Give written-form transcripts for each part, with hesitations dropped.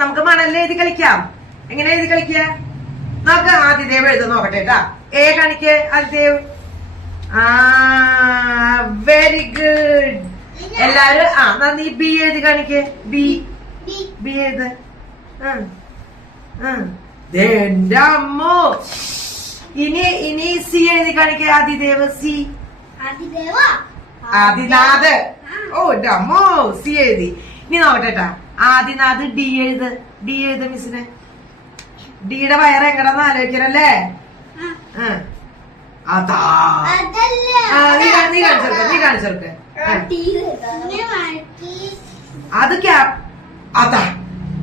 നമുക്ക് മണലിൽ എഴുതി കളിക്കാം. എങ്ങനെ എഴുതി കളിക്ക? നോക്ക്, ആദിദേവ് എഴുത നോക്കട്ടെ കേട്ടാ. എ കാണിക്ക് ആദിദേവ്. Very good. എല്ലാരും നീ ബി എഴുതി കാണിക്ക്. ബി എഴുത്. എന്റെ അമ്മോ. ഇനി സി എഴുതി കാണിക്ക. ആദിദേവ് സി. ആദിനാഥ്. ഓ എന്റെ അമ്മോ, സി എഴുതി. ഇനി നോക്കട്ടെട്ടാ. ആദിനാഥ് ഡി എഴുത് മിസ്സിന്. ഡിയുടെ വയറ് എങ്ങടാന്ന് ആലോചിക്കണല്ലേ? അതാ നീ കാണിച്ചെടുക്ക. അത് ക്യാപ്. അതാ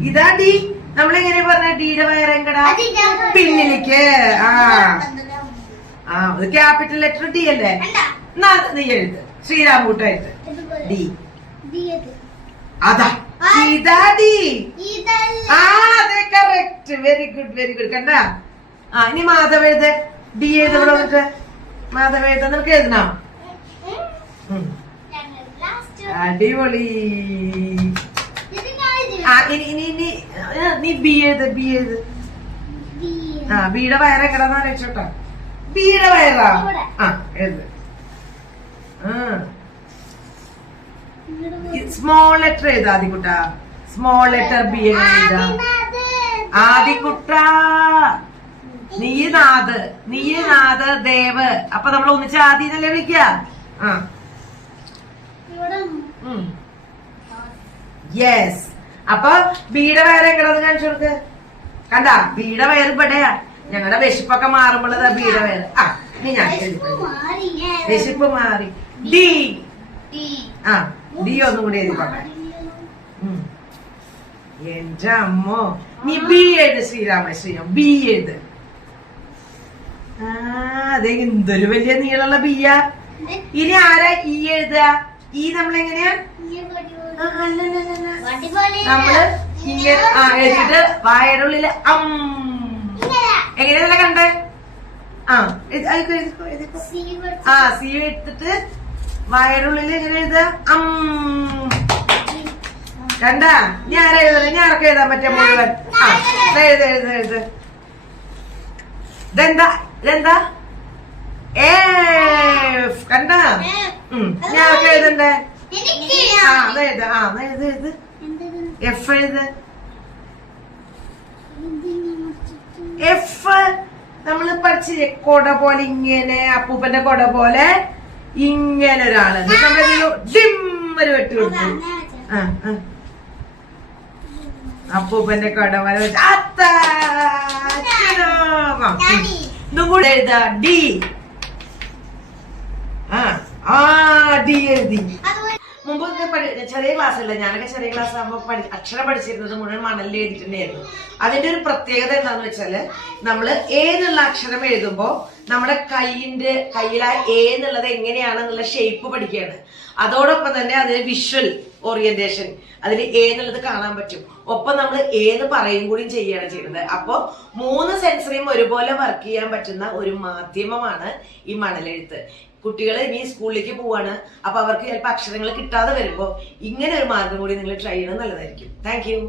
ഇതാ ഡി. നമ്മളെങ്ങനെ പറഞ്ഞ ഡിയുടെ വയറ് എങ്ങടാ? പിന്നിലേക്ക്. അത് ക്യാപിറ്റൽ ലെറ്റർ ഡി അല്ലേ? നീ എഴുത്. ശ്രീരാമൂട്ടായിട്ട് ഡി. അതാ ഇതാ ഡി. അതെ കറക്റ്റ്. വെരി ഗുഡ് കണ്ട. ഇനി മാധവ് എഴുത്. ഡി എഴുത. ഇവിടെ വന്നിട്ട് മാധവ് എഴുത. നിനക്ക് എഴുതണോ? അടിപൊളി. നീ ബി എഴുത്. ബിയുടെ വയറ് എങ്ങടാന്ന് ആലോചിച്ചോട്ടാ. ബിയുടെ വയറാ. എഴുത്. സ്മോൾ ലെറ്റർ എഴുതാ ആദിക്കുട്ട. സ്മോൾ ലെറ്റർ ബി എഴുതാ. ആദിക്കുട്ട നീനാഥ് ദേവ്. അപ്പൊ നമ്മൾ ഒന്നിച്ച് ആദിന്നല്ലേ വിളിക്ക. യെസ്. അപ്പൊ ബിയുടെ വയറ് എങ്ങടാന്ന് കാണിച്ചു കൊടുക്ക്. കണ്ട, ബിയുടെ വയറ് ഇവിടെയാ. ഞങ്ങളുടെ വിശപ്പൊക്കെ മാറുമ്പോഴതാ ബിയുടെ വയറ്. നീ ഞാൻ വിശപ്പ് മാറി. ഡി. ഡി ഒന്നും കൂടി എഴുതിക്കോട്ടെ. എന്റെ അമ്മോ. നീ ബി എഴുത്. ശ്രീരാം ബി എഴുത്. അതെ, എന്തൊരു വലിയ നീളമുള്ള ബിയാ. ഇനി ആരാ ഇ എഴുതുക? ഈ നമ്മളെങ്ങനെയാ? നമ്മള് ഇങ്ങനെ എഴുതിട്ട് വായയുടെ ഉള്ളില് എങ്ങനെയല്ല കണ്ടേ? സി എടുത്തിട്ട് വായയുടെ ഉള്ളിൽ എങ്ങനെ എഴുതുക? കണ്ട. ഞാൻ ആരാ എഴുതണേ? ഞാൻ ആർക്കും എഴുതാൻ പറ്റിയ മുഴുവൻ. എഴുത്. ഇതെന്താ? കണ്ട. ഞാൻ ആർക്കും എഴുതണ്ടേ? എഴുത്. എഫ് എഴുത്. എഫ് നമ്മള് പഠിച്ചില്ലേ? കൊട പോലെ ഇങ്ങനെ, അപ്പൂപ്പന്റെ കൊട പോലെ ഇങ്ങനെ ഒരാള്. ഡിമ്മൊരു വെട്ടി കൊടുത്തു. അപ്പൂപ്പന്റെ കൊട പോലെ ഇതും കൂടെ എഴുതാ. ഡി. ഡി എഴുതി. മുമ്പ് ചെറിയ ക്ലാസ്സല്ല, ഞാനൊക്കെ ചെറിയ ക്ലാസ് ആകുമ്പോ അക്ഷരം പഠിച്ചിരുന്നത് മുഴുവൻ മണലിൽ എഴുതിയിട്ടുണ്ടായിരുന്നു. അതിന്റെ ഒരു പ്രത്യേകത എന്താന്ന് വെച്ചാല്, നമ്മള് ഏന്നുള്ള അക്ഷരം എഴുതുമ്പോ നമ്മുടെ കയ്യിലെ എ എന്നുള്ളത് എങ്ങനെയാണെന്നുള്ള ഷേപ്പ് പഠിക്കുകയാണ്. അതോടൊപ്പം തന്നെ അതിന് വിഷ്വൽ ഓറിയന്റേഷൻ, അതിൽ എ എന്നുള്ളത് കാണാൻ പറ്റും. ഒപ്പം നമ്മൾ ഏന്ന് പറയും കൂടി ചെയ്യുകയാണ് ചെയ്യുന്നത്. അപ്പൊ 3 സെൻസറിയും ഒരുപോലെ വർക്ക് ചെയ്യാൻ പറ്റുന്ന ഒരു മാധ്യമമാണ് ഈ മണലെഴുത്ത്. കുട്ടികൾ ഇനി സ്കൂളിലേക്ക് പോവാണ്. അപ്പൊ അവർക്ക് ചിലപ്പോൾ അക്ഷരങ്ങൾ കിട്ടാതെ വരുമ്പോ ഇങ്ങനെ ഒരു മാർഗം കൂടി നിങ്ങൾ ട്രൈ ചെയ്യണം. നല്ലതായിരിക്കും. Thank you.